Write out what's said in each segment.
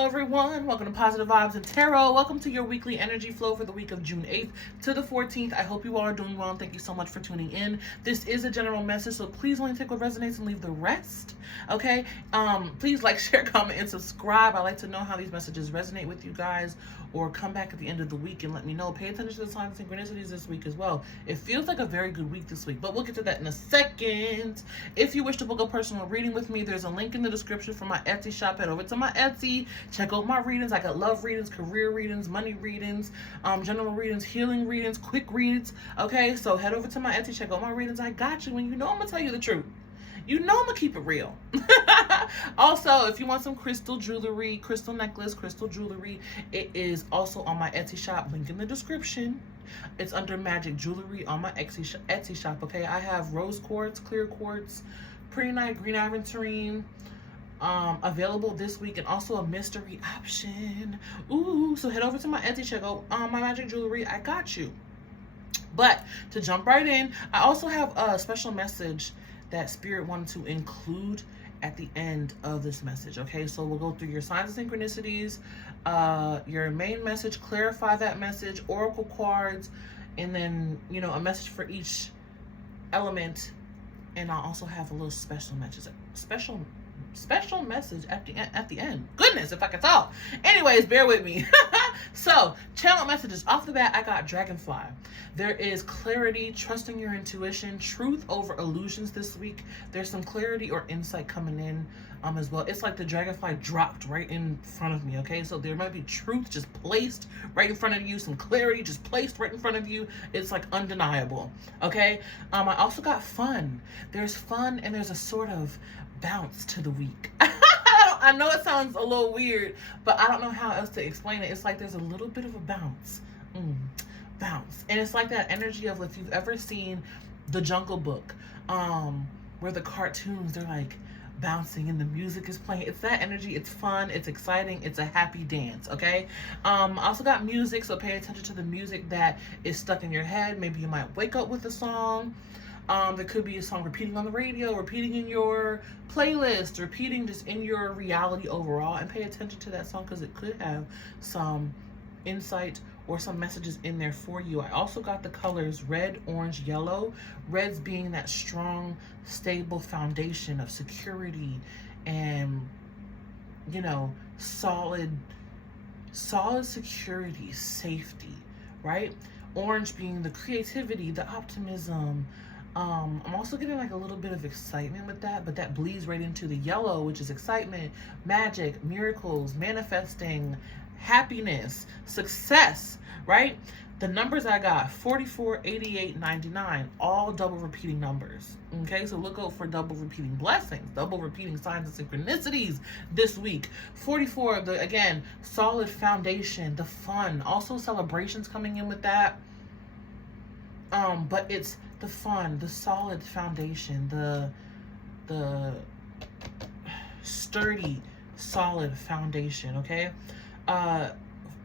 Hello everyone, welcome to Positive Vibes and Tarot. Welcome to your weekly energy flow for the week of June 8th to the 14th. I hope you all are doing well and thank you so much for tuning in. This is a general message, so please only take what resonates and leave the rest, okay? Please like, share, comment, and subscribe. I like to know how these messages resonate with you guys, or come back at the end of the week and let me know. Pay attention to the signs and synchronicities this week as well. It feels like a very good week this week, but we'll get to that in a second. If you wish to book a personal reading with me, there's a link in the description for my Etsy shop. Head over to my Etsy, check out my readings. I got love readings, career readings, money readings, general readings, healing readings, quick reads. Okay, so head over to my Etsy, check out my readings. I got you, and you know I'm gonna tell you the truth. You know I'm gonna keep it real. Also, if you want some crystal jewelry, crystal necklace, crystal jewelry, it is also on my Etsy shop. Link in the description. It's under magic jewelry on my Etsy shop. Okay, I have rose quartz, clear quartz, prehnite, green aventurine available this week, and also a mystery option. Ooh, so head over to my Etsy, check out my magic jewelry. I got you. But to jump right in, I also have a special message that Spirit wanted to include at the end of this message. Okay, so we'll go through your signs and synchronicities, your main message, clarify that message, oracle cards, and then, you know, a message for each element. And I'll also have a little special message at the end. Goodness, if I could talk. Anyways, bear with me. So, channel messages. Off the bat, I got Dragonfly. There is clarity, trusting your intuition, truth over illusions this week. There's some clarity or insight coming in as well. It's like the Dragonfly dropped right in front of me, okay? So there might be truth just placed right in front of you, some clarity just placed right in front of you. It's like undeniable, okay? I also got fun. There's fun and there's a sort of bounce to the week. I know it sounds a little weird, but I don't know how else to explain it. It's like there's a little bit of a bounce. Bounce. And it's like that energy of, if you've ever seen The Jungle Book, where the cartoons, they're like bouncing and the music is playing. It's that energy. It's fun. It's exciting. It's a happy dance, okay? I also got music, so pay attention to the music that is stuck in your head. Maybe you might wake up with a song. There could be a song repeating on the radio, repeating in your playlist, repeating just in your reality overall, and pay attention to that song because it could have some insight or some messages in there for you. I also got the colors red, orange, yellow. Reds being that strong, stable foundation of security and, you know, solid security, safety, right? Orange being the creativity, the optimism. I'm also getting like a little bit of excitement with that, but that bleeds right into the yellow, which is excitement, magic, miracles, manifesting, happiness, success, right? The numbers I got, 44, 88, 99, all double repeating numbers. Okay, so look out for double repeating blessings, double repeating signs and synchronicities this week. 44, again, solid foundation, the fun, also celebrations coming in with that. But it's the fun, the solid foundation, the sturdy, solid foundation, okay?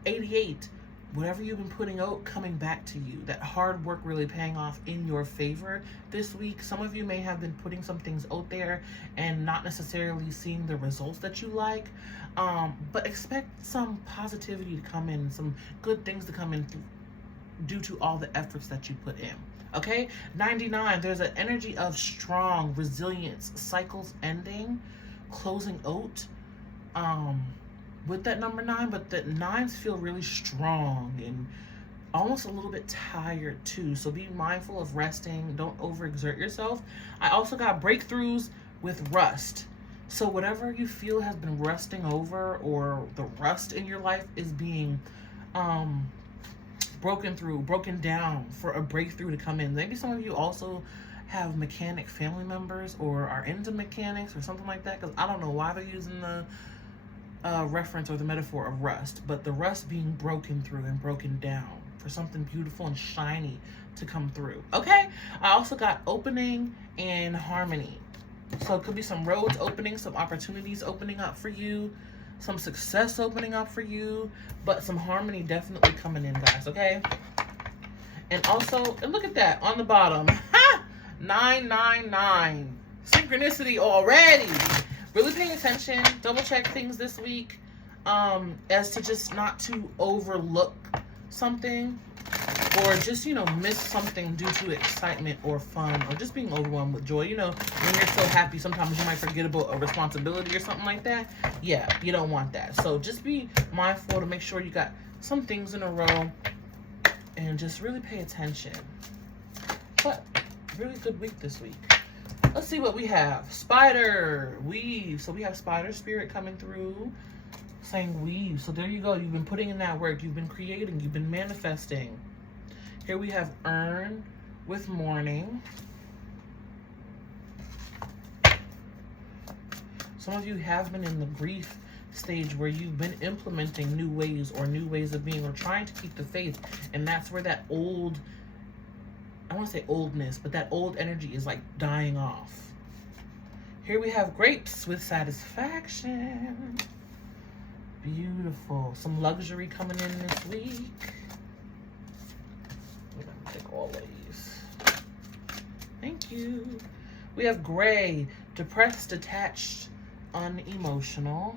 88, whatever you've been putting out, coming back to you. That hard work really paying off in your favor this week. Some of you may have been putting some things out there and not necessarily seeing the results that you like. But expect some positivity to come in, some good things to come in due to all the efforts that you put in. Okay, 99, there's an energy of strong resilience, cycles ending, closing out with that number 9, but the 9s feel really strong and almost a little bit tired too, so be mindful of resting. Don't overexert yourself. I also got breakthroughs with rust. So whatever you feel has been rusting over, or the rust in your life is being broken down for a breakthrough to come in. Maybe some of you also have mechanic family members or are into mechanics or something like that, because I don't know why they're using the reference or the metaphor of rust, but the rust being broken through and broken down for something beautiful and shiny to come through. Okay, I also got opening and harmony. So it could be some roads opening, some opportunities opening up for you, some success opening up for you, but some harmony definitely coming in, guys, okay? And also, and look at that on the bottom, 999, synchronicity already. Really paying attention, double check things this week. as to just not to overlook something, or just, you know, miss something due to excitement or fun, or just being overwhelmed with joy. You know, when you're so happy, sometimes you might forget about a responsibility or something like that. Yeah, you don't want that. So just be mindful to make sure you got some things in a row and just really pay attention. But really good week this week. Let's see what we have. Spider, weave. So we have spider spirit coming through saying weave. So there you go. You've been putting in that work. You've been creating. You've been manifesting. Here we have earn with mourning. Some of you have been in the grief stage where you've been implementing new ways of being, or trying to keep the faith. And that's where that old, I want to say oldness, but that old energy is like dying off. Here we have grapes with satisfaction. Beautiful. Some luxury coming in this week. I'm going to take all these. Thank you. We have gray, depressed, detached, unemotional.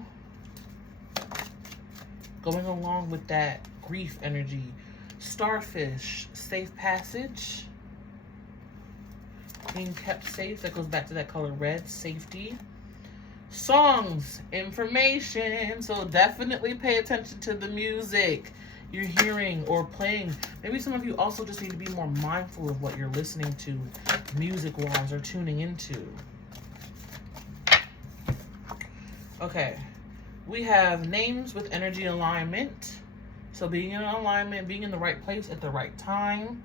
Going along with that grief energy. Starfish, safe passage. Being kept safe. That goes back to that color red, safety. Songs, information. So definitely pay attention to the music you're hearing or playing. Maybe some of you also just need to be more mindful of what you're listening to music-wise or tuning into. Okay. We have names with energy alignment. So being in alignment, being in the right place at the right time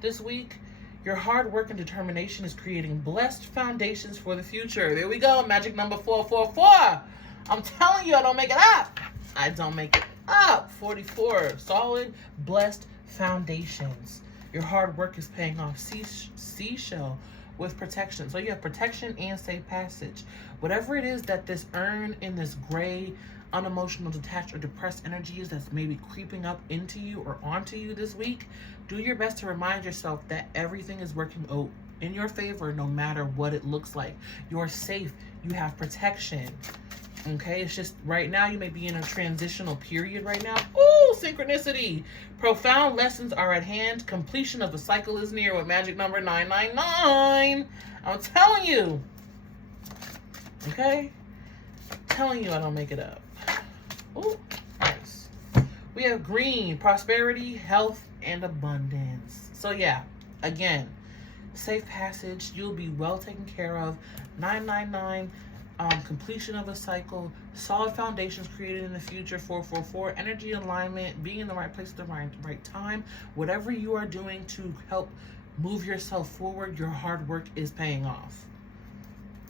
this week. Your hard work and determination is creating blessed foundations for the future. There we go. Magic number 444. I'm telling you, I don't make it up. I don't make it up. 44. Solid, blessed foundations. Your hard work is paying off. Seashell with protection. So you have protection and safe passage. Whatever it is that this earn in this gray, unemotional, detached, or depressed energy is that's maybe creeping up into you or onto you this week, do your best to remind yourself that everything is working in your favor no matter what it looks like. You're safe. You have protection. Okay? It's just right now you may be in a transitional period right now. Ooh, synchronicity. Profound lessons are at hand. Completion of the cycle is near with magic number 999. I'm telling you. Okay? I'm telling you I don't make it up. Ooh, nice. We have green, prosperity, health, and abundance. So yeah, again, safe passage. You'll be well taken care of. 999, completion of a cycle, solid foundations created in the future. 444, energy alignment, being in the right place at the right time. Whatever you are doing to help move yourself forward, your hard work is paying off.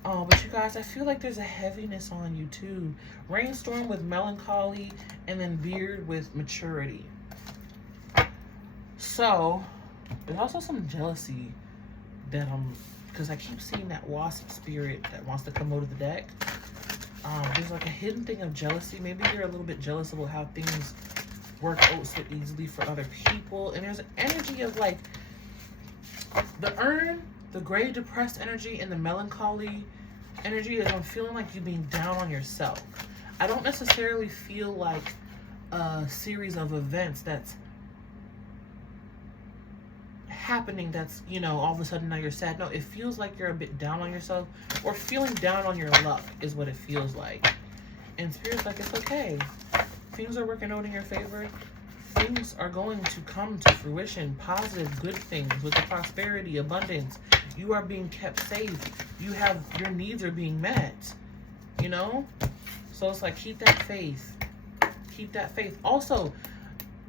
Oh, but you guys, I feel like there's a heaviness on you too. Rainstorm with melancholy, and then beard with maturity. So, there's also some jealousy that because I keep seeing that wasp spirit that wants to come out of the deck. There's like a hidden thing of jealousy. Maybe you're a little bit jealous about how things work out so easily for other people. And there's an energy of like the urn, the gray depressed energy, and the melancholy energy is I'm feeling like you being down on yourself. I don't necessarily feel like a series of events that's happening that's, you know, all of a sudden now you're sad. No, it feels like you're a bit down on yourself or feeling down on your luck is what it feels like. And Spirit's like, it's okay. Things are working out in your favor. Things are going to come to fruition. Positive, good things with the prosperity, abundance. You are being kept safe. Your needs are being met, you know? So it's like, keep that faith. Keep that faith. Also,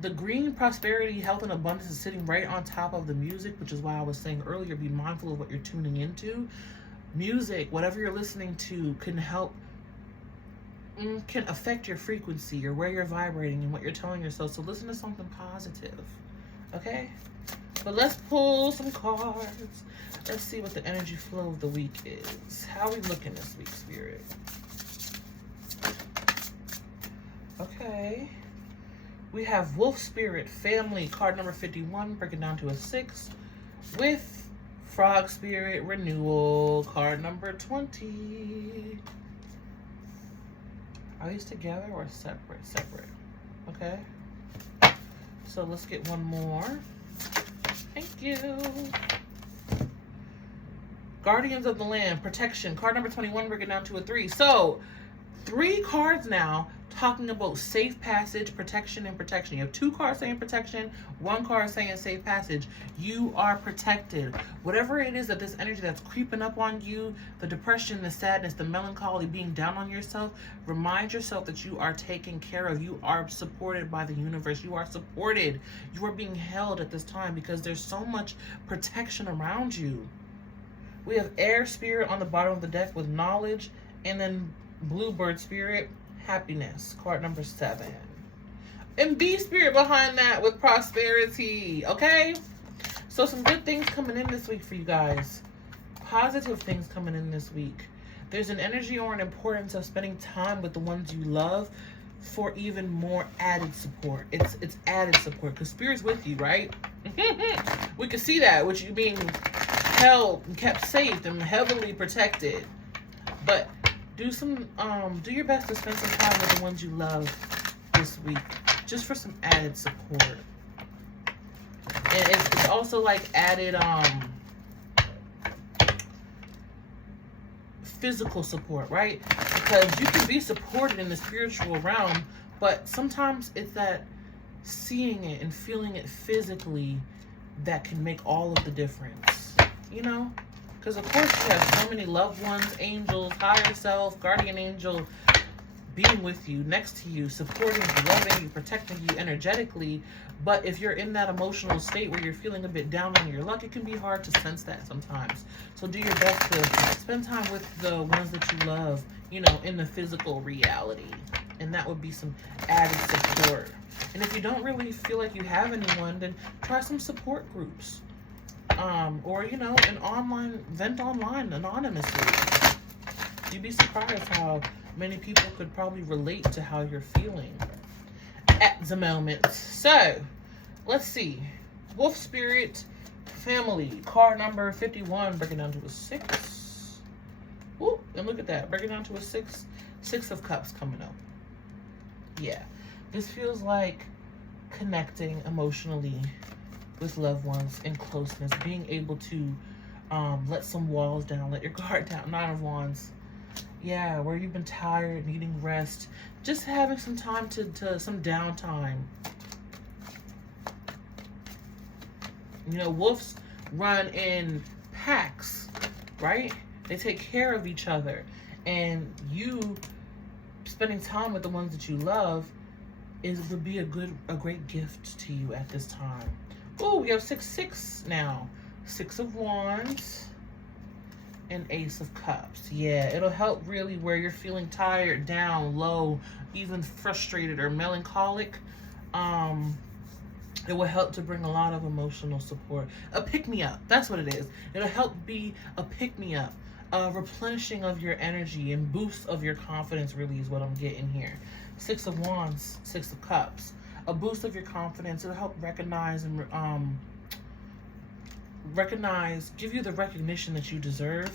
the green prosperity, health, and abundance is sitting right on top of the music, which is why I was saying earlier, be mindful of what you're tuning into. Music, whatever you're listening to, can affect your frequency or where you're vibrating and what you're telling yourself. So listen to something positive, okay? But let's pull some cards. Let's see what the energy flow of the week is. How are we looking this week, Spirit? Okay. We have Wolf Spirit, Family, card number 51, break it down to a 6, with Frog Spirit, Renewal, card number 20. Are these together or separate? Separate. Okay. So let's get one more. Thank you. Guardians of the Land, protection. Card number 21, break it down to a 3. So 3 cards now talking about safe passage, protection, and protection. You have 2 cards saying protection, 1 card saying safe passage. You are protected. Whatever it is that this energy that's creeping up on you, the depression, the sadness, the melancholy, being down on yourself, remind yourself that you are taken care of. You are supported by the universe. You are supported. You are being held at this time because there's so much protection around you. We have air spirit on the bottom of the deck with knowledge, and then bluebird spirit, happiness, card number 7. And bee spirit behind that with prosperity, okay? So some good things coming in this week for you guys. Positive things coming in this week. There's an energy or an importance of spending time with the ones you love for even more added support. It's added support because spirit's with you, right? We can see that with you being held and kept safe and heavily protected. But do your best to spend some time with the ones you love this week, just for some added support. And it's also like added physical support, right? Because you can be supported in the spiritual realm, but sometimes it's that seeing it and feeling it physically that can make all of the difference, you know? Because, of course, you have so many loved ones, angels, higher self, guardian angel being with you, next to you, supporting you, loving you, protecting you energetically. But if you're in that emotional state where you're feeling a bit down on your luck, it can be hard to sense that sometimes. So do your best to spend time with the ones that you love, you know, in the physical reality. And that would be some added support. And if you don't really feel like you have anyone, then try some support groups. Or, you know, vent online anonymously. You'd be surprised how many people could probably relate to how you're feeling at the moment. So, let's see. Wolf Spirit, Family, card number 51, break it down to a 6. Whoop, and look at that, break it down to a 6. 6 of Cups coming up. Yeah, this feels like connecting emotionally with loved ones and closeness, being able to let some walls down, let your guard down. 9 of Wands. Yeah, where you've been tired, needing rest, just having some time to some downtime. You know, wolves run in packs, right? They take care of each other. And you spending time with the ones that you love would be a great gift to you at this time. Oh, we have 6 now. 6 of Wands and Ace of Cups. Yeah, it'll help really where you're feeling tired, down, low, even frustrated or melancholic. It will help to bring a lot of emotional support. A pick-me-up. That's what it is. It'll help be a pick-me-up. A replenishing of your energy and boost of your confidence really is what I'm getting here. 6 of Wands, 6 of Cups. A boost of your confidence. It'll help recognize and give you the recognition that you deserve.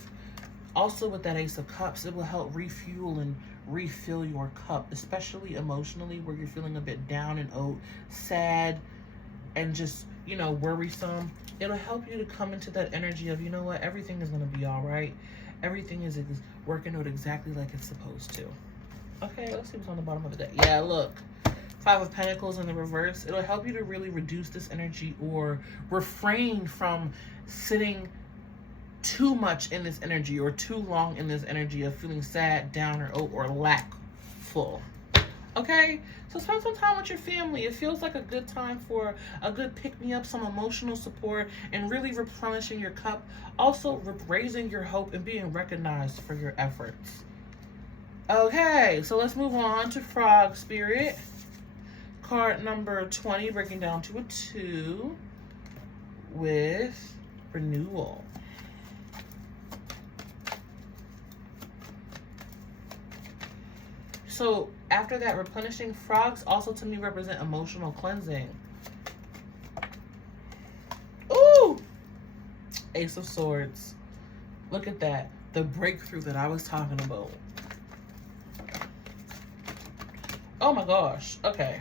Also with that Ace of Cups, it will help refuel and refill your cup, especially emotionally where you're feeling a bit down and out, sad, and just, you know, worrisome. It'll help you to come into that energy of, you know what, everything is going to be all right. Everything is working out exactly like it's supposed to. Okay, let's see what's on the bottom of the deck. Yeah, look. 5 of Pentacles in the reverse. It'll help you to really reduce this energy or refrain from sitting too much in this energy or too long in this energy of feeling sad, down, or lackful. Okay? So spend some time with your family. It feels like a good time for a good pick-me-up, some emotional support, and really replenishing your cup. Also, raising your hope and being recognized for your efforts. Okay, so let's move on to Frog Spirit. Card number 20, breaking down to a 2 with renewal. So after that, replenishing, frogs also to me represent emotional cleansing. Ooh! Ace of Swords. Look at that. The breakthrough that I was talking about. Oh my gosh. Okay.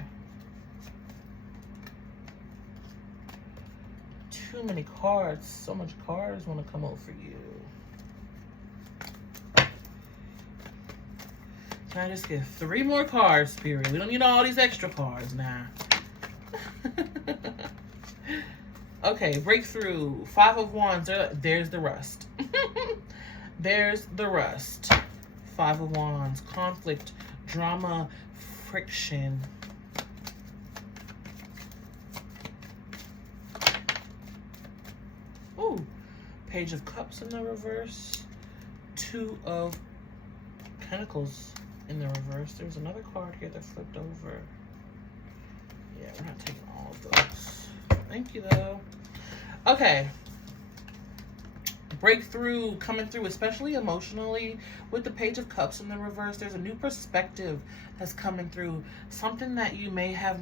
Too many cards. So much cards want to come out for you. Can I just get 3 more cards, Spirit? We don't need all these extra cards now. Okay, breakthrough. 5 of Wands. There's the rust. There's the rust. 5 of Wands. Conflict, drama, friction. Ooh. Page of Cups in the reverse. 2 of Pentacles in the reverse. There's another card here that flipped over. Yeah, we're not taking all of those. Thank you, though. Okay. Breakthrough coming through, especially emotionally, with the Page of Cups in the reverse. There's a new perspective that's coming through. Something that you may have,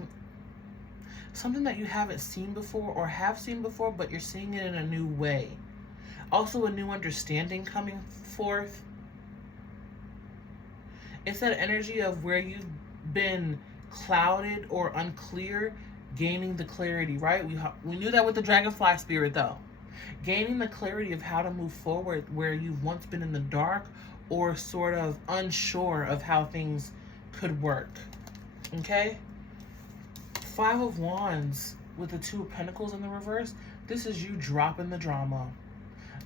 something that you haven't seen before or have seen before, but you're seeing it in a new way. Also, a new understanding coming forth. It's that energy of where you've been clouded or unclear, gaining the clarity, right? We knew that with the Dragonfly Spirit, though. Gaining the clarity of how to move forward where you've once been in the dark or sort of unsure of how things could work. Okay? 5 of Wands with the 2 of Pentacles in the reverse. This is you dropping the drama.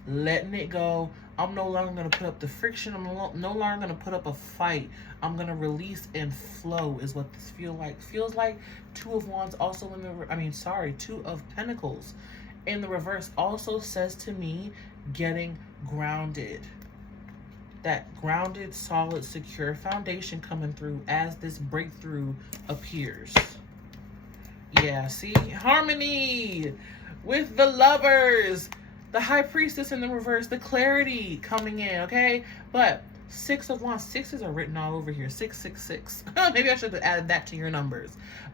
Letting it go. I'm no longer going to put up the friction. I'm no longer going to put up a fight. I'm going to release and flow is what this feels like. 2 of Wands also in the, 2 of Pentacles in the reverse also says to me getting grounded. That grounded, solid, secure foundation coming through as this breakthrough appears. Yeah, see? Harmony with the Lovers. The High Priestess in the reverse, the clarity coming in, okay? But 6 of Wands, 6s are written all over here. 666. Maybe I should have added that to your numbers.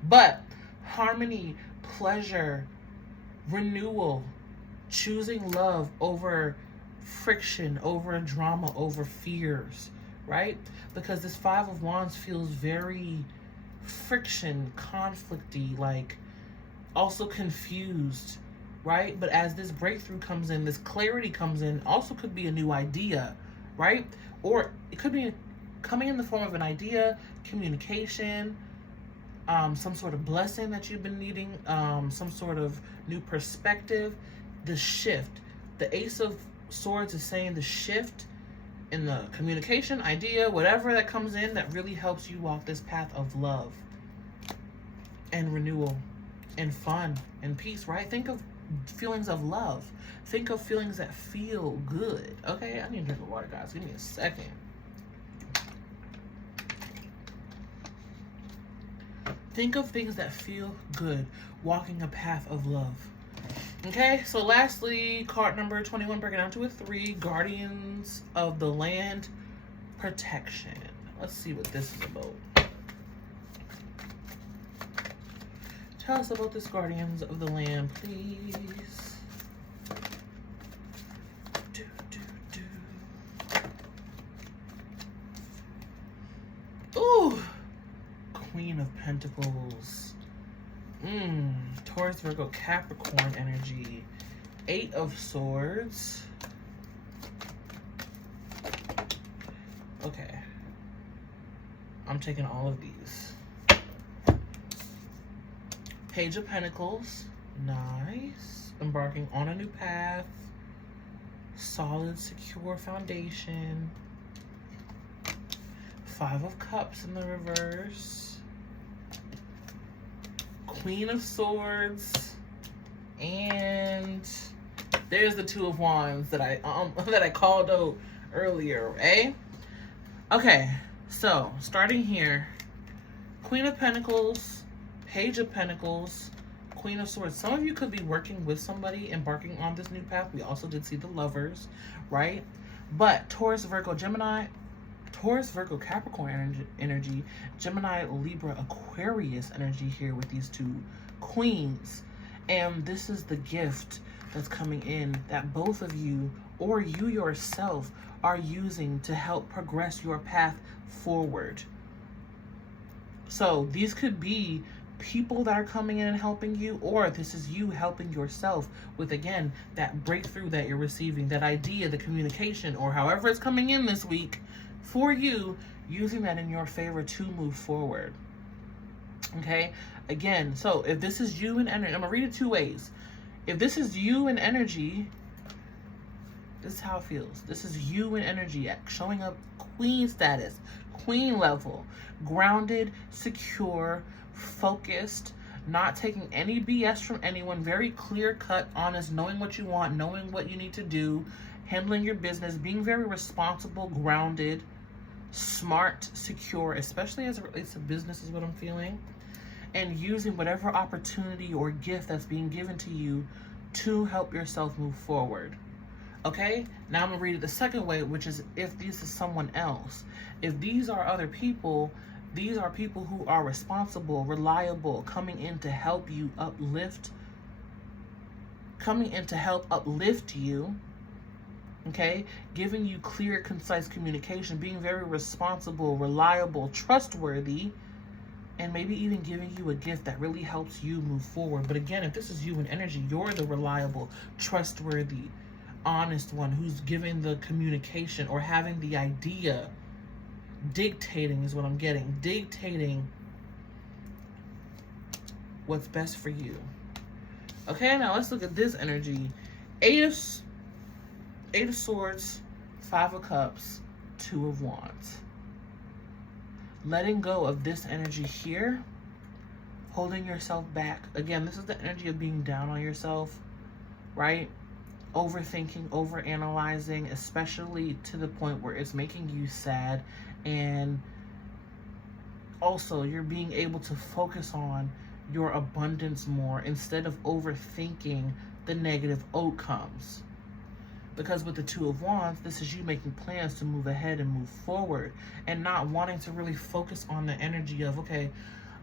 But harmony, pleasure, renewal, choosing love over friction, over drama, over fears, right? Because this 5 of Wands feels very friction, conflicty, like also confused, right? But as this breakthrough comes in, this clarity comes in, also could be a new idea, right? Or it could be coming in the form of an idea, communication, some sort of blessing that you've been needing, some sort of new perspective, the shift. The Ace of Swords is saying the shift in the communication, idea, whatever that comes in that really helps you walk this path of love and renewal and fun and peace, right? Think of feelings of love. Think of feelings that feel good. Okay, I need to drink of water, guys. Give me a second. Think of things that feel good. Walking a path of love. Okay, so lastly, card number 21, breaking down to a 3. Guardians of the Land, protection. Let's see what this is about. Tell us about this Guardians of the Land, please. Ooh, Queen of Pentacles. Taurus, Virgo, Capricorn energy. 8 of Swords. Okay. I'm taking all of these. Page of Pentacles. Nice. Embarking on a new path. Solid, secure foundation. 5 of Cups in the reverse. Queen of Swords. And there's the 2 of Wands that I called out earlier, eh? Okay, so starting here. Queen of Pentacles, Page of Pentacles, Queen of Swords. Some of you could be working with somebody, embarking on this new path. We also did see the Lovers, right? But Taurus, Virgo, Gemini, Taurus, Virgo, Capricorn energy, Gemini, Libra, Aquarius energy here with these 2 queens. And this is the gift that's coming in that both of you or you yourself are using to help progress your path forward. So these could be people that are coming in and helping you, or this is you helping yourself with, again, that breakthrough that you're receiving, that idea, the communication, or however it's coming in this week for you, using that in your favor to move forward. Okay, again, so if this is you in energy, I'm gonna read it two ways. If this is you in energy, this is how it feels. This is you in energy, showing up queen status, queen level, grounded, secure, focused, not taking any BS from anyone, very clear cut, honest, knowing what you want, knowing what you need to do, handling your business, being very responsible, grounded, smart, secure, especially as it relates to business is what I'm feeling, and using whatever opportunity or gift that's being given to you to help yourself move forward. Okay, now I'm gonna read it the second way, which is if this is someone else. If these are other people, these are people who are responsible, reliable, coming in to help you uplift, you, okay? Giving you clear, concise communication, being very responsible, reliable, trustworthy, and maybe even giving you a gift that really helps you move forward. But again, if this is you in energy, you're the reliable, trustworthy, honest one who's giving the communication or having the idea. Dictating is what I'm getting. Dictating what's best for you. Okay, now let's look at this energy. Eight of Swords, 5 of Cups, 2 of Wands. Letting go of this energy here. Holding yourself back. Again, this is the energy of being down on yourself, right? Overthinking, overanalyzing, especially to the point where it's making you sad. And also you're being able to focus on your abundance more instead of overthinking the negative outcomes. Because with the 2 of Wands, this is you making plans to move ahead and move forward and not wanting to really focus on the energy of, okay,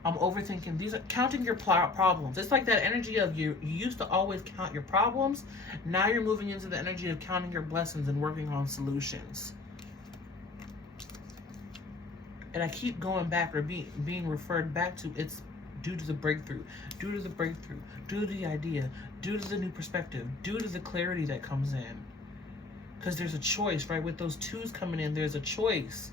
I'm overthinking. These are counting your problems. It's like that energy of you used to always count your problems. Now you're moving into the energy of counting your blessings and working on solutions. And I keep going back or being referred back to, it's due to the breakthrough, due to the idea, due to the new perspective, due to the clarity that comes in. Because there's a choice, right? With those 2s coming in, there's a choice.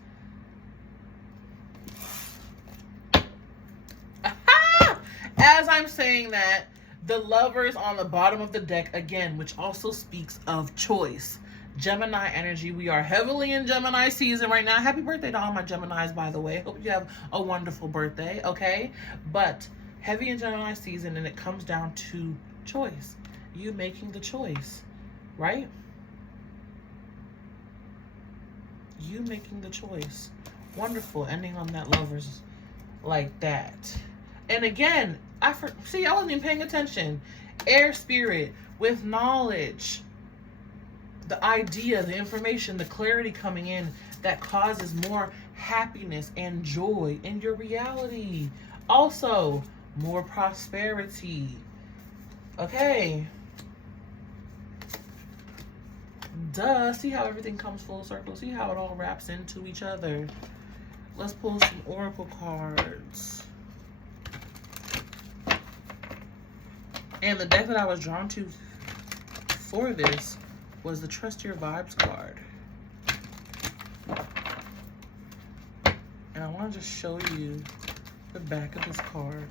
As I'm saying that, the Lovers on the bottom of the deck again, which also speaks of choice. Gemini energy. We are heavily in Gemini season right now. Happy birthday to all my Geminis, by the way. Hope you have a wonderful birthday, okay? But heavy in Gemini season, and it comes down to choice. You making the choice, right? You making the choice. Wonderful. Ending on that Lovers like that. And again, I wasn't even paying attention. Air spirit with knowledge. The idea, the information, the clarity coming in that causes more happiness and joy in your reality. Also, more prosperity. Okay. Duh. See how everything comes full circle? See how it all wraps into each other? Let's pull some oracle cards. And the deck that I was drawn to for this was the Trust Your Vibes card. And I want to just show you the back of this card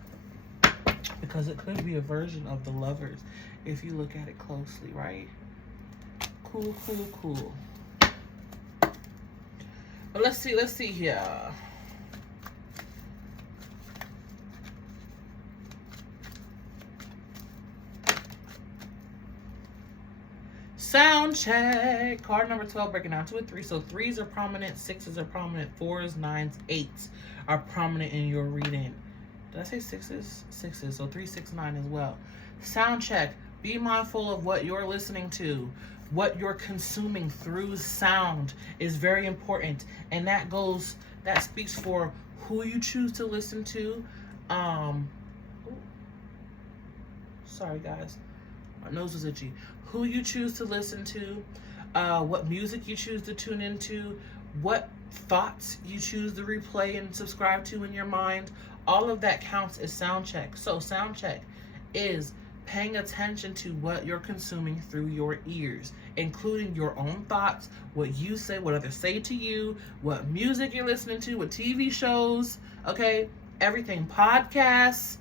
because it could be a version of the Lovers if you look at it closely, right? Cool, cool, cool. But let's see here. Sound check. Card number 12 breaking down to a 3. So 3s are prominent, 6s are prominent, 4s, 9s, 8s are prominent in your reading. Did I say 6s? 6s. So 3, 6, 9 as well. Sound check. Be mindful of what you're listening to. What you're consuming through sound is very important. And that speaks for who you choose to listen to. Sorry guys. My nose was itchy. Who you choose to listen to, what music you choose to tune into, what thoughts you choose to replay and subscribe to in your mind. All of that counts as sound check. So sound check is paying attention to what you're consuming through your ears, including your own thoughts, what you say, what others say to you, what music you're listening to, what TV shows, okay? Everything, podcasts,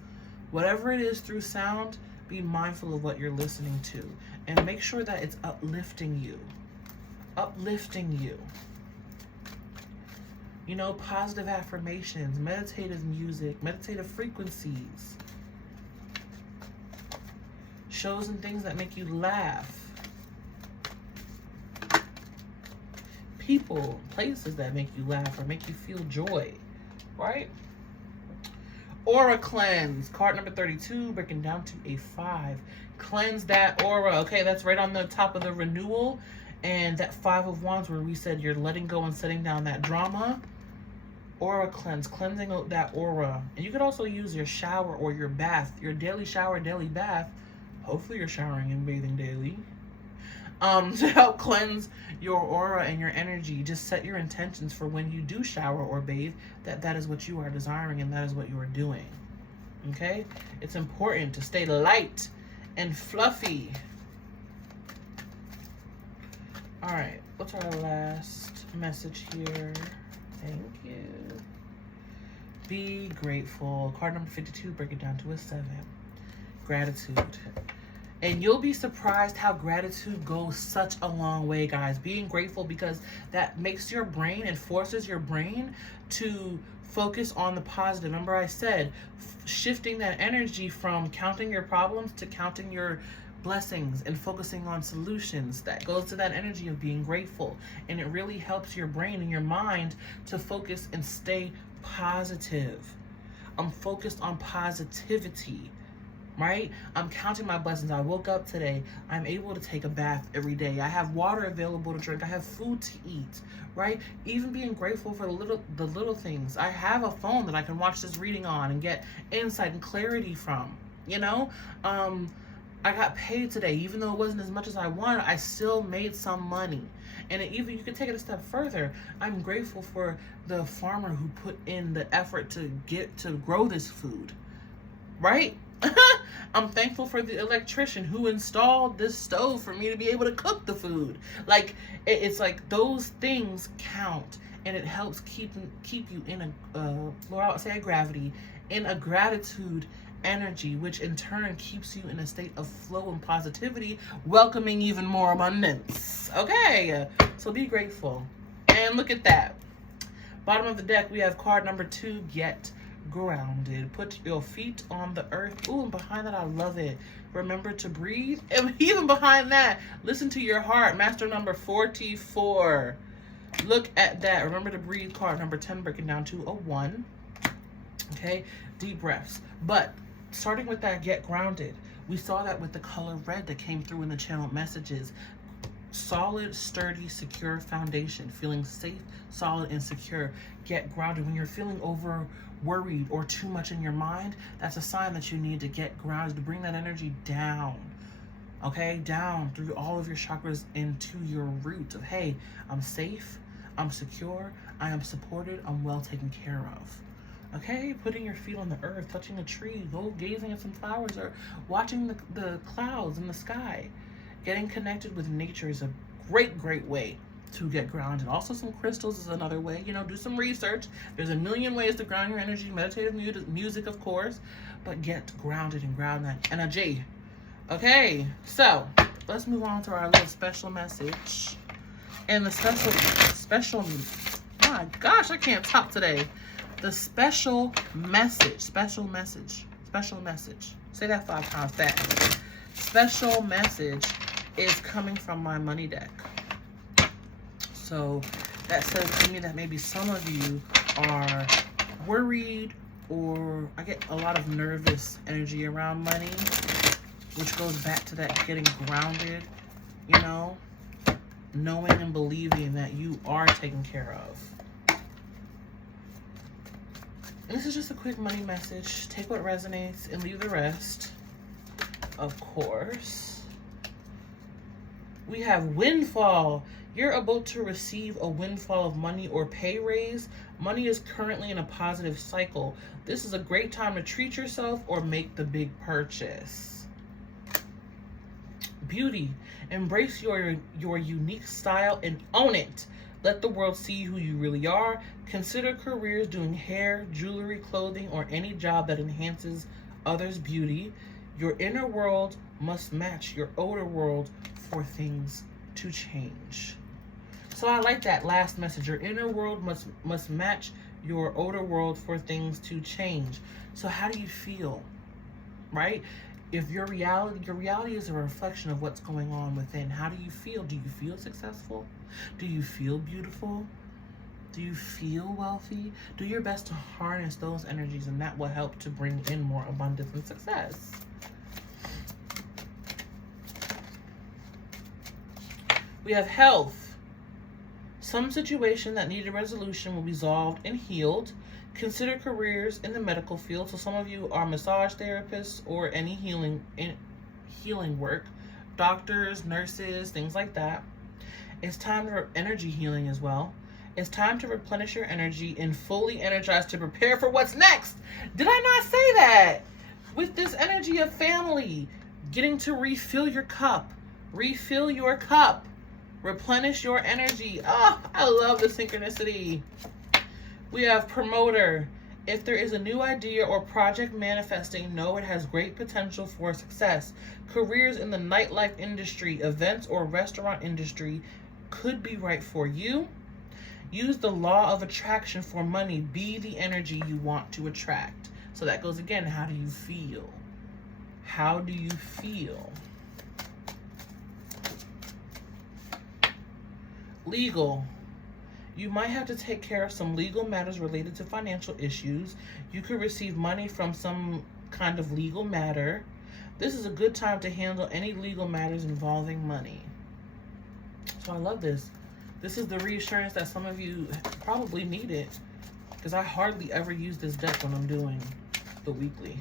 whatever it is through sound, be mindful of what you're listening to and make sure that it's uplifting you. Uplifting you. You know, positive affirmations, meditative music, meditative frequencies, shows and things that make you laugh, people, places that make you laugh or make you feel joy, right? Aura cleanse, card number 32, breaking down to a 5. Cleanse that aura. Okay, that's right on the top of the renewal. And that 5 of Wands where we said you're letting go and setting down that drama. Aura cleanse, cleansing out that aura. And you could also use your shower or your bath, your daily shower, daily bath. Hopefully you're showering and bathing daily. To help cleanse your aura and your energy. Just set your intentions for when you do shower or bathe, that is what you are desiring and that is what you are doing. Okay? It's important to stay light and fluffy. All right, what's our last message here? Thank you. Be grateful. Card number 52, break it down to a 7. Gratitude. And you'll be surprised how gratitude goes such a long way, guys. Being grateful, because that makes your brain and forces your brain to focus on the positive. Remember I said, shifting that energy from counting your problems to counting your blessings and focusing on solutions. That goes to that energy of being grateful. And it really helps your brain and your mind to focus and stay positive. I'm focused on positivity. Right? I'm counting my blessings. I woke up today. I'm able to take a bath every day. I have water available to drink. I have food to eat. Right? Even being grateful for the little things. I have a phone that I can watch this reading on and get insight and clarity from. You know? I got paid today. Even though it wasn't as much as I wanted, I still made some money. And even you can take it a step further. I'm grateful for the farmer who put in the effort to grow this food. Right? I'm thankful for the electrician who installed this stove for me to be able to cook the food. Like, it's like those things count, and it helps keep you in a gratitude energy, which in turn keeps you in a state of flow and positivity, welcoming even more abundance. Okay, so be grateful. And look at that. Bottom of the deck, we have card number 2, get grounded. Put your feet on the earth. Ooh, and behind that, I love it. Remember to breathe. And even behind that, listen to your heart. Master number 44. Look at that. Remember to breathe. Card number 10, breaking down to a 1. Okay, deep breaths. But starting with that, get grounded. We saw that with the color red that came through in the channel messages. Solid, sturdy, secure foundation. Feeling safe, solid, and secure. Get grounded. When you're feeling worried or too much in your mind, that's a sign that you need to get grounded, to bring that energy down. Okay, down through all of your chakras into your root of, hey, I'm safe, I'm secure, I am supported, I'm well taken care of. Okay, putting your feet on the earth, touching a tree, go gazing at some flowers, or watching the clouds in the sky. Getting connected with nature is a great way to get grounded. Also, some crystals is another way. You know, do some research. There's a million ways to ground your energy. Meditative music, of course. But get grounded and ground that energy. Okay, so let's move on to our little special message. And the special, my gosh, I can't talk today. The special message. Say that 5 times fast. Special message is coming from my money deck. So that says to me that maybe some of you are worried, or I get a lot of nervous energy around money, which goes back to that getting grounded, you know, knowing and believing that you are taken care of. And this is just a quick money message. Take what resonates and leave the rest, of course. We have windfall. You're about to receive a windfall of money or pay raise Money is currently in a positive cycle. This is a great time to treat yourself or make the big purchase. Beauty. Embrace your unique style and own it. Let the world see who you really are. Consider careers doing hair, jewelry, clothing, or any job that enhances others' beauty. Your inner world must match your outer world for things to change. So I like that last message. Your inner world must match your outer world for things to change. So how do you feel? Right? If your reality is a reflection of what's going on within. How do you feel? Do you feel successful? Do you feel beautiful? Do you feel wealthy? Do your best to harness those energies, and that will help to bring in more abundance and success. We have health. Some situation that needed resolution will be resolved and healed. Consider careers in the medical field. So some of you are massage therapists or any healing work, doctors, nurses, things like that. It's time for energy healing as well. It's time to replenish your energy and fully energize to prepare for what's next. Did I not say that? With this energy of family, getting to refill your cup. Refill your cup. Replenish your energy. Oh, I love the synchronicity. We have promoter. If there is a new idea or project manifesting, know it has great potential for success. Careers in the nightlife industry, events, or restaurant industry could be right for you. Use the law of attraction for money. Be the energy you want to attract. So that goes again. How do you feel? How do you feel? Legal. You might have to take care of some legal matters related to financial issues. You could receive money from some kind of legal matter. This is a good time to handle any legal matters involving money. So I love this. This is the reassurance that some of you probably needed, because I hardly ever use this deck when I'm doing the weekly.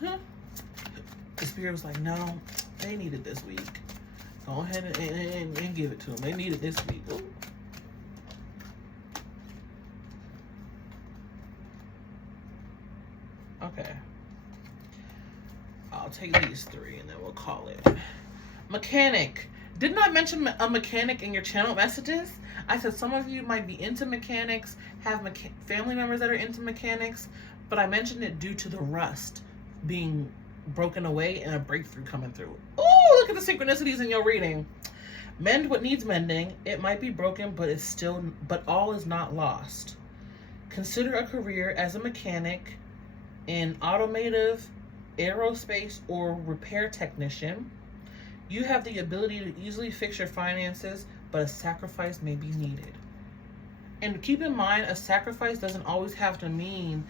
The spirit was like, no, they need it this week. Go ahead and give it to them. They need it this week. Ooh. Okay. I'll take these three and then we'll call it. Mechanic. Didn't I mention a mechanic in your channel messages? I said some of you might be into mechanics, have family members that are into mechanics, but I mentioned it due to the rust being broken away and a breakthrough coming through. Oh, look at the synchronicities in your reading. Mend what needs mending. It might be broken, but all is not lost. Consider a career as a mechanic in automotive, aerospace, or repair technician. You have the ability to easily fix your finances, but a sacrifice may be needed. And keep in mind, a sacrifice doesn't always have to mean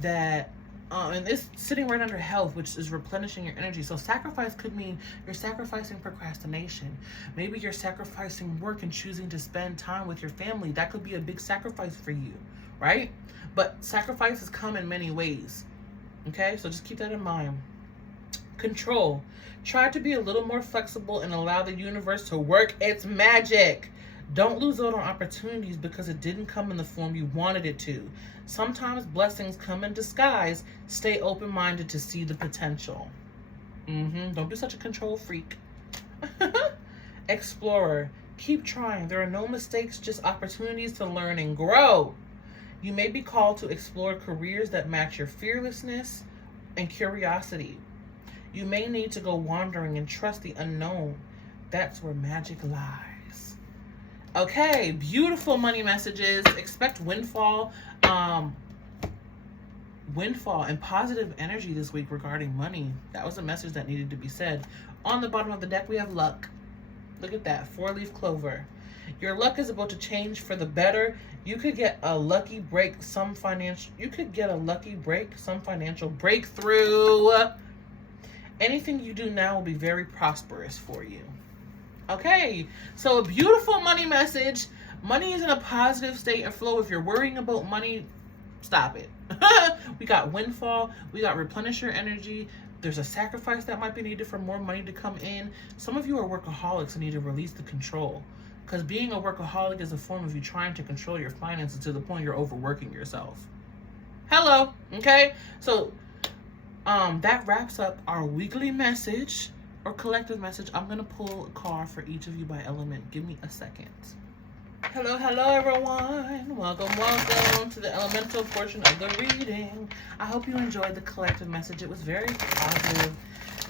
that and it's sitting right under health, which is replenishing your energy. So sacrifice could mean you're sacrificing procrastination. Maybe you're sacrificing work and choosing to spend time with your family. That could be a big sacrifice for you, right? But sacrifices come in many ways. Okay, so just keep that in mind. Control. Try to be a little more flexible and allow the universe to work its magic. Don't lose out on opportunities because it didn't come in the form you wanted it to. Sometimes blessings come in disguise. Stay open-minded to see the potential. Don't be such a control freak. Explorer. Keep trying. There are no mistakes, just opportunities to learn and grow. You may be called to explore careers that match your fearlessness and curiosity. You may need to go wandering and trust the unknown. That's where magic lies. Okay, beautiful money messages. Expect windfall and positive energy this week regarding money. That was a message that needed to be said. On the bottom of the deck, we have luck. Look at that, 4-leaf clover. Your luck is about to change for the better. You could get a lucky break, some financial breakthrough. Anything you do now will be very prosperous for you. Okay, so a beautiful money message. Money is in a positive state and flow. If you're worrying about money, stop it. We got windfall. We got replenish your energy. There's a sacrifice that might be needed for more money to come in. Some of you are workaholics and need to release the control. Because being a workaholic is a form of you trying to control your finances to the point you're overworking yourself. Hello. Okay. So that wraps up our weekly message or collective message. I'm going to pull a card for each of you by element. Give me a second. Hello, everyone. Welcome to the elemental portion of the reading. I hope you enjoyed the collective message. It was very positive.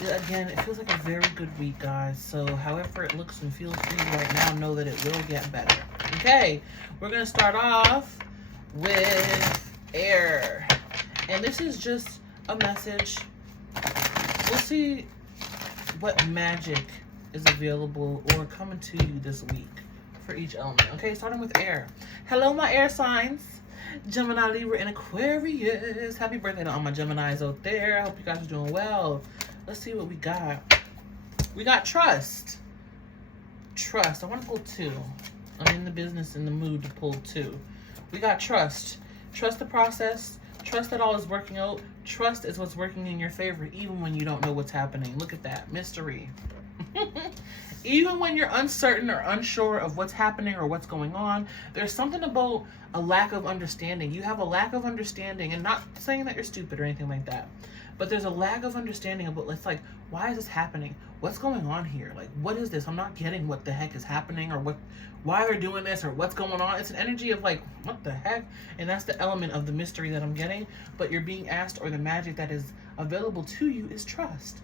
Again, it feels like a very good week, guys. So however it looks and feels for you right now, know that it will get better. Okay, we're going to start off with air. And this is just a message. We'll see what magic is available or coming to you this week for each element. Okay, starting with air. Hello, my air signs. Gemini, Libra, and Aquarius. Happy birthday to all my Geminis out there. I hope you guys are doing well. Let's see what we got. We got trust. Trust. I want to pull two. I'm in the mood to pull two. We got trust. Trust the process. Trust that all is working out. Trust is what's working in your favor, even when you don't know what's happening. Look at that. Mystery. Even when you're uncertain or unsure of what's happening or what's going on, there's something about a lack of understanding. You have a lack of understanding, and not saying that you're stupid or anything like that, but there's a lack of understanding about, it's like, why is this happening? What's going on here? Like, what is this? I'm not getting what the heck is happening, or why they're doing this, or what's going on. It's an energy of like, what the heck? And that's the element of the mystery that I'm getting. But you're being asked, or the magic that is available to you is trust.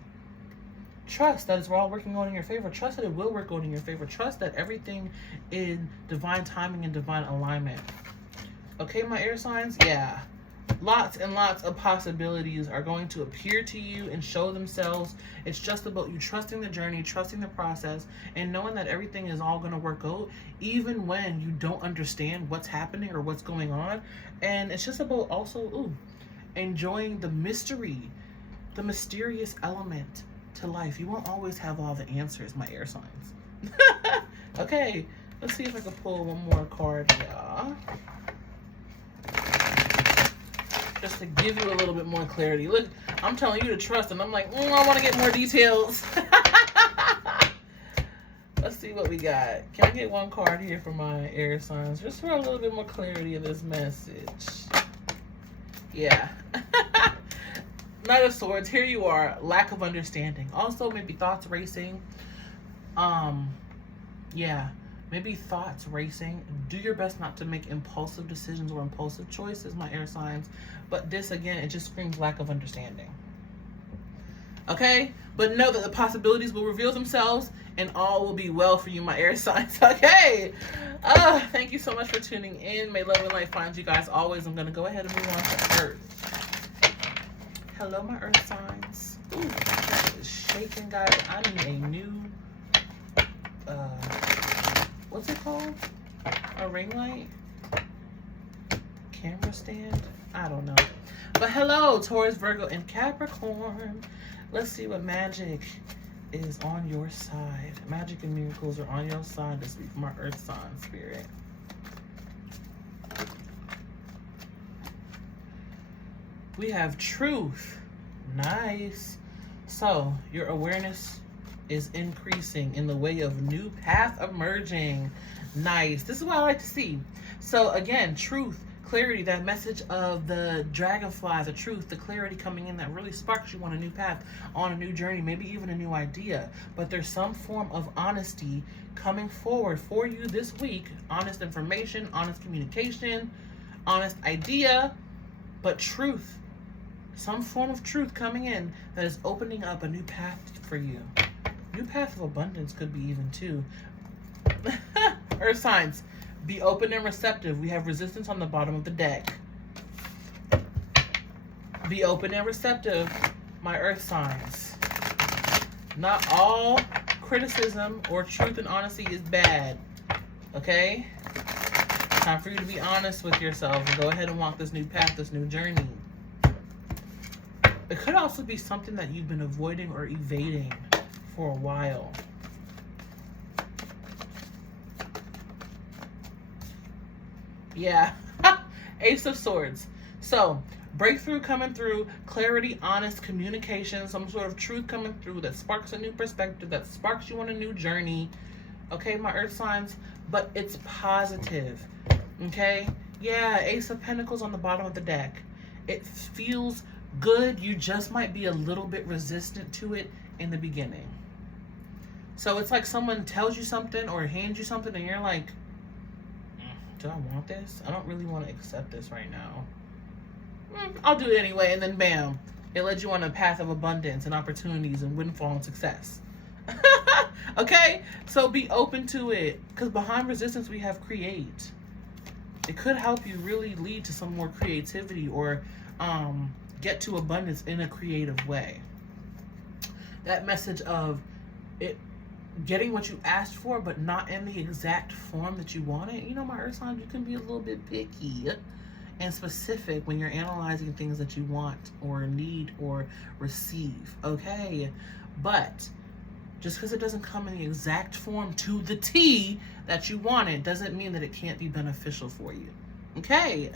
Trust that it's all working out in your favor. Trust that it will work out in your favor. Trust that everything in divine timing and divine alignment. Okay, my air signs? Yeah. Lots and lots of possibilities are going to appear to you and show themselves. It's just about you trusting the journey, trusting the process, and knowing that everything is all going to work out, even when you don't understand what's happening or what's going on. And it's just about also enjoying the mystery, the mysterious element to life. You won't always have all the answers, my air signs. Okay, let's see if I can pull one more card. Yeah. Just to give you a little bit more clarity. Look, I'm telling you to trust, and I'm like, I want to get more details. Let's see what we got. Can I get one card here for my air signs? Just for a little bit more clarity of this message. Yeah. Knight of Swords, here you are, lack of understanding. Also, maybe thoughts racing. Yeah, maybe thoughts racing. Do your best not to make impulsive decisions or impulsive choices, my air signs. But this, again, it just screams lack of understanding. Okay? But know that the possibilities will reveal themselves and all will be well for you, my air signs. Okay? Thank you so much for tuning in. May love and light find you guys always. I'm going to go ahead and move on to Earth. Hello, my earth signs. Ooh, that is shaking, guys. I need a new, what's it called? A ring light? Camera stand? I don't know. But hello, Taurus, Virgo, and Capricorn. Let's see what magic is on your side. Magic and miracles are on your side this week, my earth sign spirit. We have truth. Nice. So your awareness is increasing in the way of new path emerging. Nice. This is what I like to see. So again, truth, clarity, that message of the dragonfly, the truth, the clarity coming in that really sparks you on a new path, on a new journey, maybe even a new idea. But there's some form of honesty coming forward for you this week. Honest information, honest communication, honest idea, but truth. Some form of truth coming in that is opening up a new path for you. New path of abundance could be even too. Earth signs, be open and receptive. We have resistance on the bottom of the deck. Be open and receptive, my earth signs. Not all criticism or truth and honesty is bad. Okay? Time for you to be honest with yourself and go ahead and walk this new path, this new journey. It could also be something that you've been avoiding or evading for a while. Yeah. Ace of Swords. So, breakthrough coming through, clarity, honest communication, some sort of truth coming through that sparks a new perspective, that sparks you on a new journey. Okay, my earth signs, but it's positive. Okay? Yeah, Ace of Pentacles on the bottom of the deck. It feels good. You just might be a little bit resistant to it in the beginning. So it's like someone tells you something or hands you something and you're like, do I want this? I don't really want to accept this right now. I'll do it anyway. And then bam, it led you on a path of abundance and opportunities and windfall and success. Okay? So be open to it. Because behind resistance, we have create. It could help you really lead to some more creativity or get to abundance in a creative way. That message of it getting what you asked for, but not in the exact form that you want it. You know, my earth signs, you can be a little bit picky and specific when you're analyzing things that you want or need or receive. Okay? But just because it doesn't come in the exact form to the T that you want it doesn't mean that it can't be beneficial for you. Okay?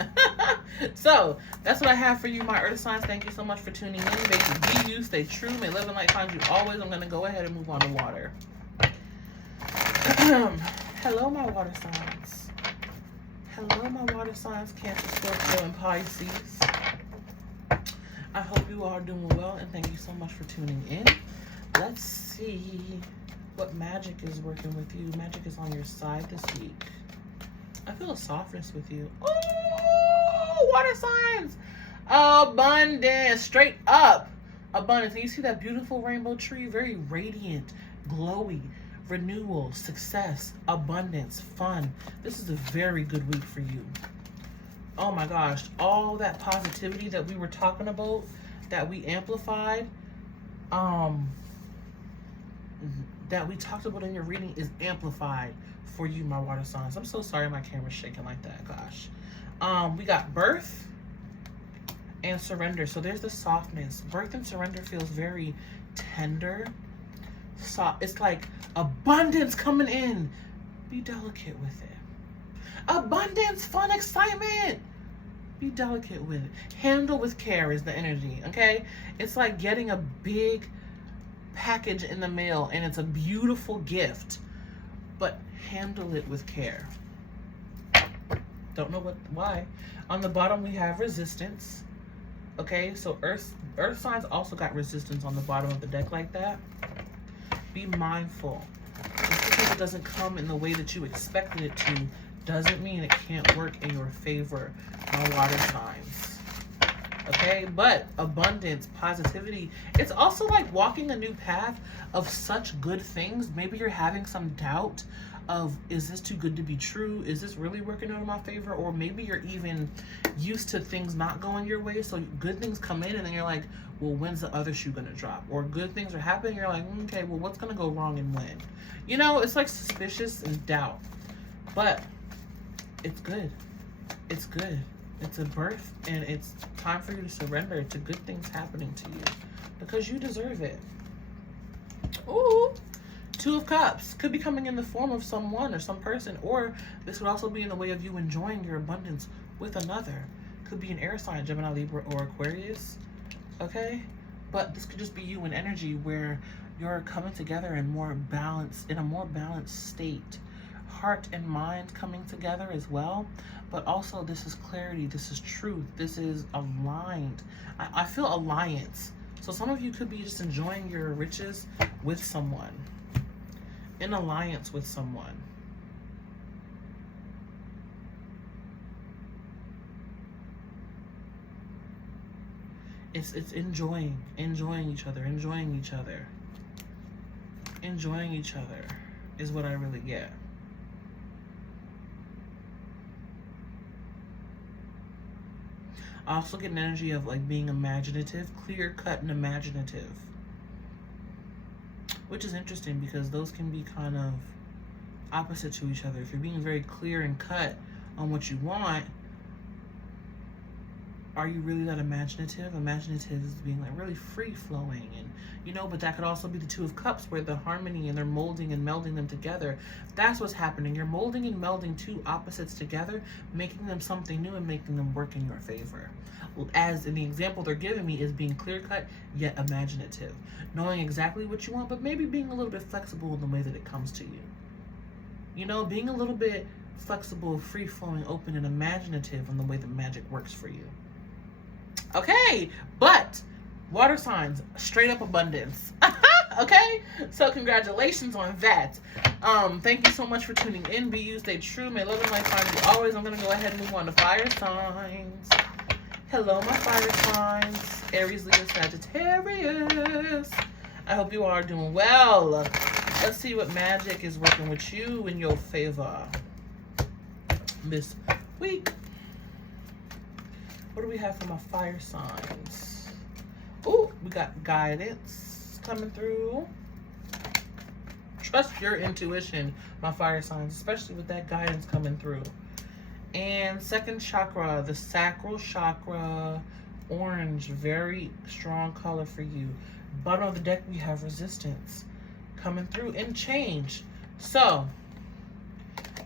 So that's what I have for you, my earth signs. Thank you so much for tuning in. Baby, be you, stay true. May love and light find you always. I'm going to go ahead and move on to water. Hello, my water signs. Hello, my water signs, Cancer, Scorpio, and Pisces. I hope you all are doing well, and thank you so much for tuning in. Let's see what magic is working with you. Magic is on your side this week. I feel a softness with you. Oh, water signs. Abundance. Straight up. Abundance. And you see that beautiful rainbow tree? Very radiant, glowy. Renewal, success, abundance, fun. This is a very good week for you. Oh my gosh. All that positivity that we were talking about, that we amplified, that we talked about in your reading is amplified for you, my water signs. I'm so sorry my camera's shaking like that, gosh. We got birth and surrender. So there's the softness. Birth and surrender feels very tender. Soft. It's like abundance coming in. Be delicate with it. Abundance, fun, excitement. Be delicate with it. Handle with care is the energy, okay? It's like getting a big package in the mail and it's a beautiful gift, but handle it with care. Don't know why. On the bottom we have resistance. Okay, so earth signs also got resistance on the bottom of the deck like that. Be mindful. Just because it doesn't come in the way that you expected it to doesn't mean it can't work in your favor, my water signs. Okay, but abundance, positivity. It's also like walking a new path of such good things. Maybe you're having some doubt of, is this too good to be true? Is this really working out in my favor? Or maybe you're even used to things not going your way. So good things come in and then you're like, well, when's the other shoe gonna drop? Or good things are happening. You're like, okay, well, what's gonna go wrong and when? You know, it's like suspicious and doubt. But it's good. It's good. It's a birth, and it's time for you to surrender to good things happening to you because you deserve it. Ooh, Two of Cups could be coming in the form of someone or some person, or this would also be in the way of you enjoying your abundance with another. Could be an air sign, Gemini, Libra, or Aquarius. Okay, but this could just be you in energy where you're coming together in more balance, in a more balanced state. Heart and mind coming together as well, but also this is clarity, this is truth, this is aligned. I feel alliance. So some of you could be just enjoying your riches with someone, in alliance with someone. It's enjoying each other, enjoying each other is what I really get. I also get an energy of like being imaginative, clear cut and imaginative, which is interesting because those can be kind of opposite to each other. If you're being very clear and cut on what you want, are you really that imaginative? Imaginative is being like really free flowing, and you know, but that could also be the Two of Cups where the harmony and they're molding and melding them together. That's what's happening. You're molding and melding two opposites together, making them something new and making them work in your favor. As in the example they're giving me is being clear cut yet imaginative, knowing exactly what you want, but maybe being a little bit flexible in the way that it comes to you. You know, being a little bit flexible, free-flowing, open, and imaginative in the way that magic works for you. Okay, but water signs, straight up abundance. Okay, so congratulations on that. Thank you so much for tuning in. Be you, stay true. May love and light find you always. I'm gonna go ahead and move on to fire signs. Hello, my fire signs. Aries, Leo, Sagittarius. I hope you all are doing well. Let's see what magic is working with you in your favor this week. What do we have for my fire signs? Oh, we got guidance coming through. Trust your intuition, my fire signs, especially with that guidance coming through. And second chakra, the sacral chakra, orange, very strong color for you. Bottom of the deck, we have resistance coming through and change. So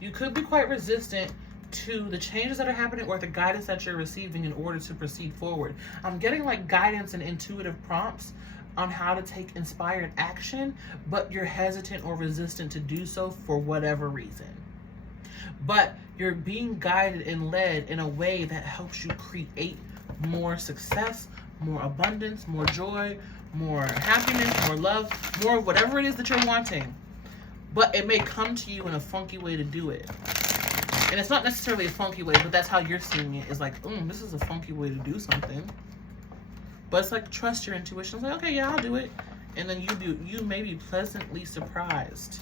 you could be quite resistant to the changes that are happening or the guidance that you're receiving in order to proceed forward. I'm getting like guidance and intuitive prompts on how to take inspired action, but you're hesitant or resistant to do so for whatever reason. But you're being guided and led in a way that helps you create more success, more abundance, more joy, more happiness, more love, more whatever it is that you're wanting. But it may come to you in a funky way to do it. And it's not necessarily a funky way, but that's how you're seeing it. It's like, this is a funky way to do something. But it's like, trust your intuition. It's like, okay, yeah, I'll do it. And then you may be pleasantly surprised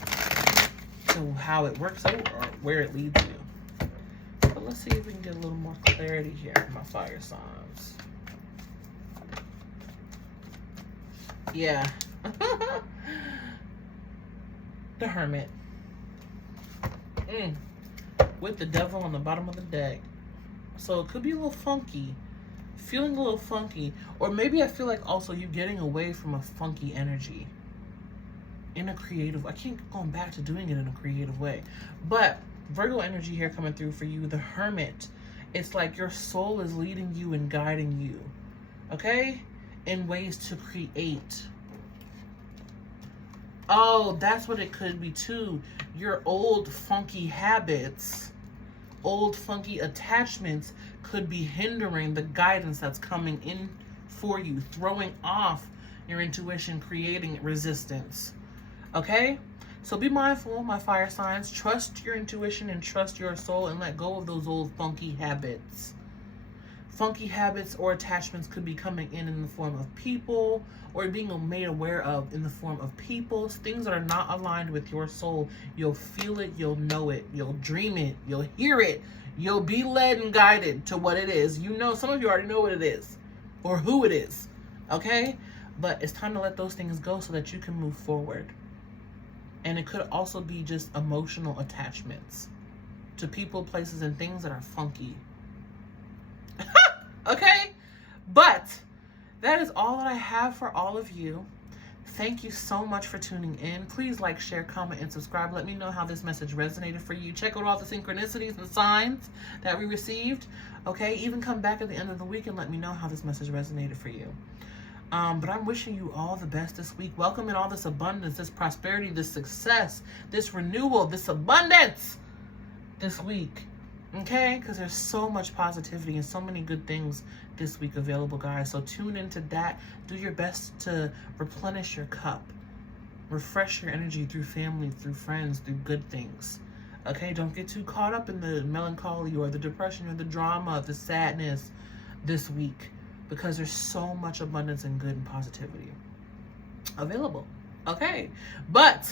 to how it works out or where it leads you. But let's see if we can get a little more clarity here for my fire signs. Yeah. The Hermit. With the Devil on the bottom of the deck. So it could be a little funky. Feeling a little funky. Or maybe I feel like also you getting away from a funky energy. In a creative, I keep going back to doing it in a creative way. But Virgo energy here coming through for you. The Hermit. It's like your soul is leading you and guiding you. Okay? In ways to create. Oh, that's what it could be too. Your old funky habits, old funky attachments could be hindering the guidance that's coming in for you, throwing off your intuition, creating resistance. Okay? So be mindful, my fire signs. Trust your intuition and trust your soul and let go of those old funky habits. Funky habits or attachments could be coming in the form of people or being made aware of in the form of people. Things that are not aligned with your soul. You'll feel it, you'll know it, you'll dream it, you'll hear it. You'll be led and guided to what it is. You know, some of you already know what it is or who it is, okay? But it's time to let those things go so that you can move forward. And it could also be just emotional attachments to people, places, and things that are funky. Okay? But that is all that I have for all of you. Thank you so much for tuning in. Please like, share, comment, and subscribe. Let me know how this message resonated for you. Check out all the synchronicities and signs that we received. Okay? Even come back at the end of the week and let me know how this message resonated for you. But I'm wishing you all the best this week. Welcome in all this abundance, this prosperity, this success, this renewal, this abundance this week. Okay? Because there's so much positivity and so many good things this week available, guys. So tune into that. Do your best to replenish your cup. Refresh your energy through family, through friends, through good things. Okay? Don't get too caught up in the melancholy or the depression or the drama, the sadness this week. Because there's so much abundance and good and positivity available. Okay? But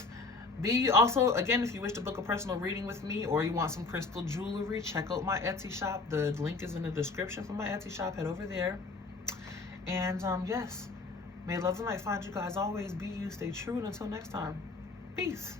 be also, again, if you wish to book a personal reading with me or you want some crystal jewelry, check out my Etsy shop. The link is in the description for my Etsy shop. Head over there. And yes, may love and light find you guys always. Be you, stay true, and until next time, peace.